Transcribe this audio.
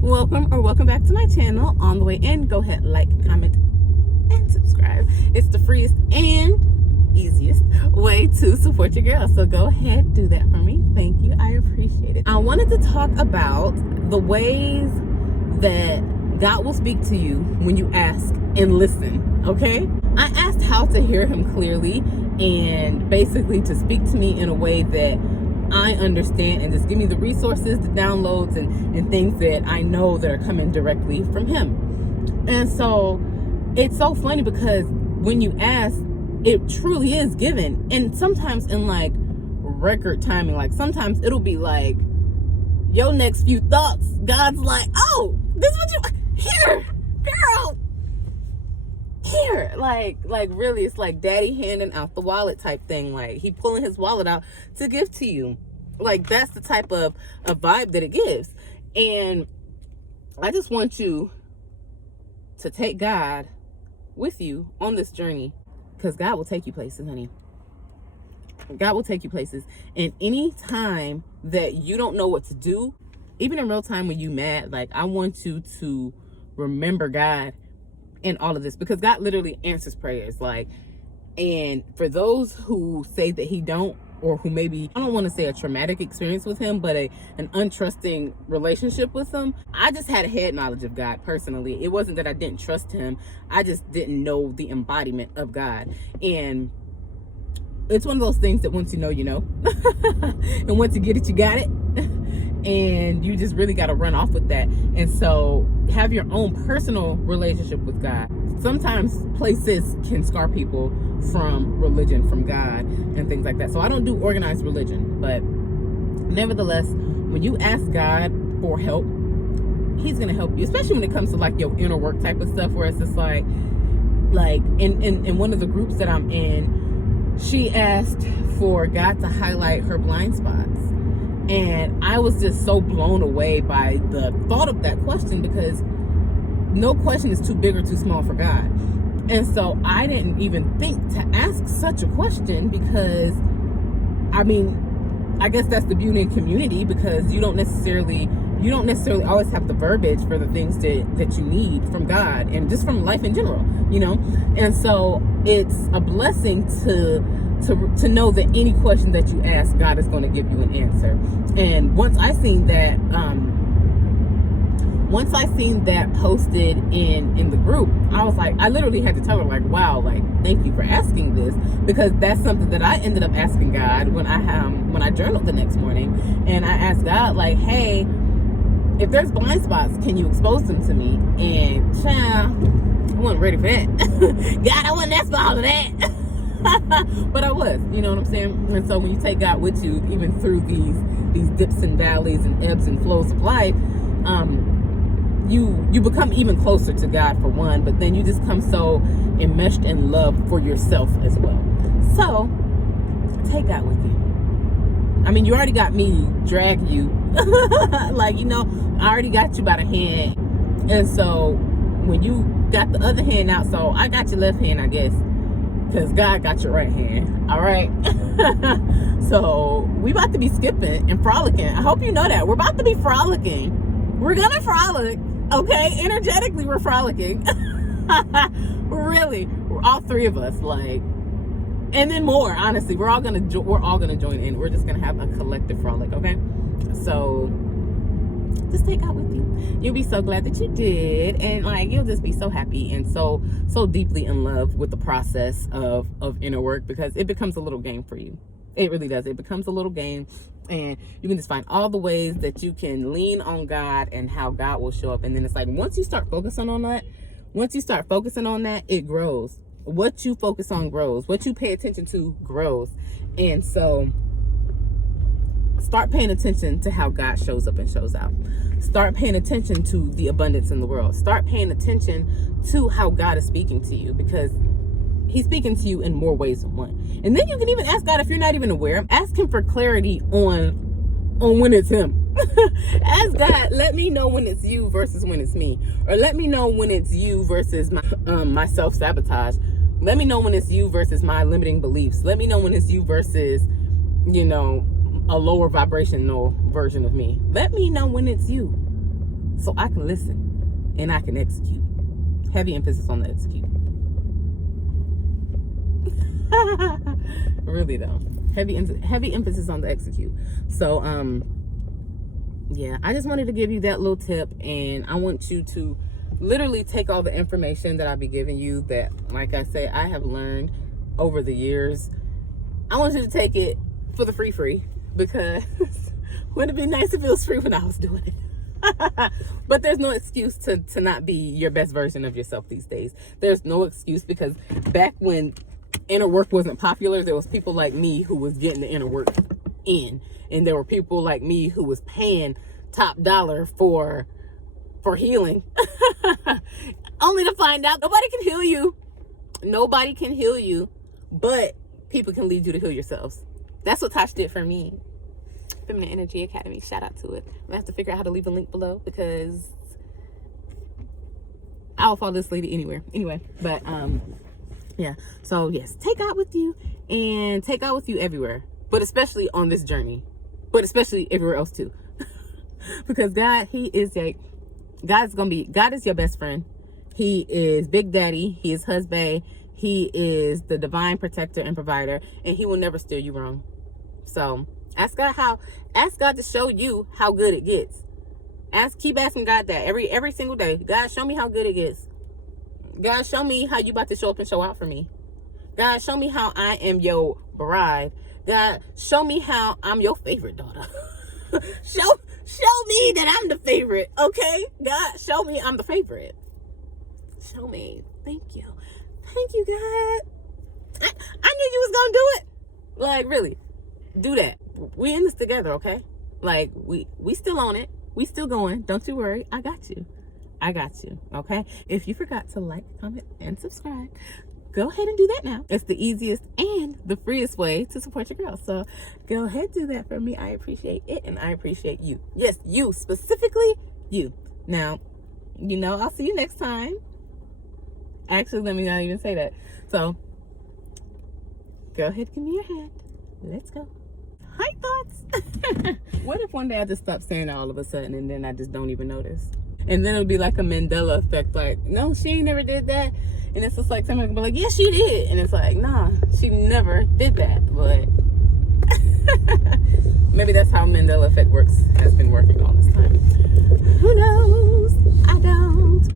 Welcome back to my channel. On the way in, go ahead, like, comment, and subscribe. It's the freest and easiest way to support your girl. So go ahead, do that for me. Thank you. I appreciate it. I wanted to talk about the ways that God will speak to you when you ask and listen, okay? I asked how to hear him clearly and basically to speak to me in a way that I understand and just give me the resources, the downloads, and things that I know that are coming directly from him. And so it's so funny because when you ask, it truly is given. And sometimes in like record timing, like sometimes it'll be like your next few thoughts, God's like, oh, this is what you, here, girl, here. Like really, it's like daddy handing out the wallet type thing. Like he pulling his wallet out to give to you. Like that's the type of vibe that it gives. And I just want you to take God with you on this journey, because God will take you places, honey. God will take you places. And any time that you don't know what to do, even in real time when you mad, like I want you to remember God in all of this, because God literally answers prayers. Like, and for those who say that he don't, or who maybe, I don't want to say a traumatic experience with him, but an untrusting relationship with him, I just had a head knowledge of God personally. It wasn't that I didn't trust him, I just didn't know the embodiment of God. And it's one of those things that once you know, you know. And once you get it, you got it. And you just really got to run off with that. And so have your own personal relationship with God. Sometimes places can scar people from religion, from God, and things like that. So I don't do organized religion, but nevertheless, when you ask God for help, he's going to help you, especially when it comes to like your inner work type of stuff, where it's just like in one of the groups that I'm in, she asked for God to highlight her blind spots. And I was just so blown away by the thought of that question, because no question is too big or too small for God. And so I didn't even think to ask such a question, because I mean, I guess that's the beauty in community, because you don't necessarily always have the verbiage for the things that you need from God and just from life in general, you know? And so it's a blessing to know that any question that you ask, God is going to give you an answer. And once I seen that posted in the group, I was like, I literally had to tell her, like, wow, like, thank you for asking this, because that's something that I ended up asking God when I journaled the next morning. And I asked God, like, hey, if there's blind spots, can you expose them to me? And child, I wasn't ready for that. God, I wasn't asked for all of that. But I was, you know what I'm saying? And so when you take God with you, even through these dips and valleys and ebbs and flows of life, you become even closer to God, for one, but then you just come so enmeshed in love for yourself as well. So take God with you. I mean, you already got me drag you. Like, you know, I already got you by the hand. And so when you got the other hand out, so I got your left hand, I guess, because God got your right hand. All right. So we about to be skipping and frolicking. I hope you know that. We're about to be frolicking. We're going to frolic. Okay. Energetically, we're frolicking. Really. We're all three of us, like, and then more, honestly. We're all going to join in. We're just going to have a collective frolic. Okay. So just take out with you. You'll be so glad that you did, and like you'll just be so happy and so deeply in love with the process of inner work, because it becomes a little game for you. It really does. It becomes a little game, and you can just find all the ways that you can lean on God and how God will show up. And then it's like, once you start focusing on that, it grows. What you focus on grows. What you pay attention to grows. And so start paying attention to how God shows up and shows out. Start paying attention to the abundance in the world. Start paying attention to how God is speaking to you, because he's speaking to you in more ways than one. And then you can even ask God, if you're not even aware, ask him for clarity on when it's him. Ask God, let me know when it's you versus when it's me. Or let me know when it's you versus my self-sabotage. Let me know when it's you versus my limiting beliefs. Let me know when it's you versus, you know, a lower vibrational version of me. Let me know when it's you so I can listen and I can execute. Heavy emphasis on the execute. Really though. Heavy emphasis on the execute. So yeah, I just wanted to give you that little tip, and I want you to literally take all the information that I'll be giving you that, like I say, I have learned over the years. I want you to take it for the free, because wouldn't it be nice if it was free when I was doing it? But there's no excuse to not be your best version of yourself these days. There's no excuse, because back when inner work wasn't popular, there was people like me who was getting the inner work in, and there were people like me who was paying top dollar for healing. Only to find out nobody can heal you. Nobody can heal you, but people can lead you to heal yourselves. That's what Tosh did for me. Feminine Energy Academy, shout out to it. I'm gonna have to figure out how to leave a link below, because I'll follow this lady anywhere. Anyway, but yeah. So yes, take God with you, and take God with you everywhere, but especially on this journey, but especially everywhere else too. Because God, God is your best friend. He is Big Daddy. He is husband. He is the divine protector and provider, and he will never steer you wrong. So ask God to show you how good it gets. Keep asking God that every single day. God, show me how good it gets. God, show me how you about to show up and show out for me. God, show me how I am your bride. God, show me how I'm your favorite daughter. Show me that I'm the favorite, okay? God, show me I'm the favorite. Show me. Thank you. Thank you, God. I knew you was gonna do it. Like, really, do that. We in this together, okay? Like, we still on it. We still going. Don't you worry. I got you. I got you, okay? If you forgot to like, comment, and subscribe, go ahead and do that now. It's the easiest and the freest way to support your girl. So go ahead, do that for me. I appreciate it, and I appreciate you. Yes, you, specifically you. Now, I'll see you next time. Actually, let me not even say that. So go ahead, give me your hand. Let's go. Hi, thoughts. What if one day I just stop saying it all of a sudden, and then I just don't even notice? And then it'll be like a Mandela effect. Like, no, she never did that. And it's just like somebody can be like, yes, she did. And it's like, nah, she never did that. But maybe that's how Mandela effect has been working all this time. Who knows? I don't.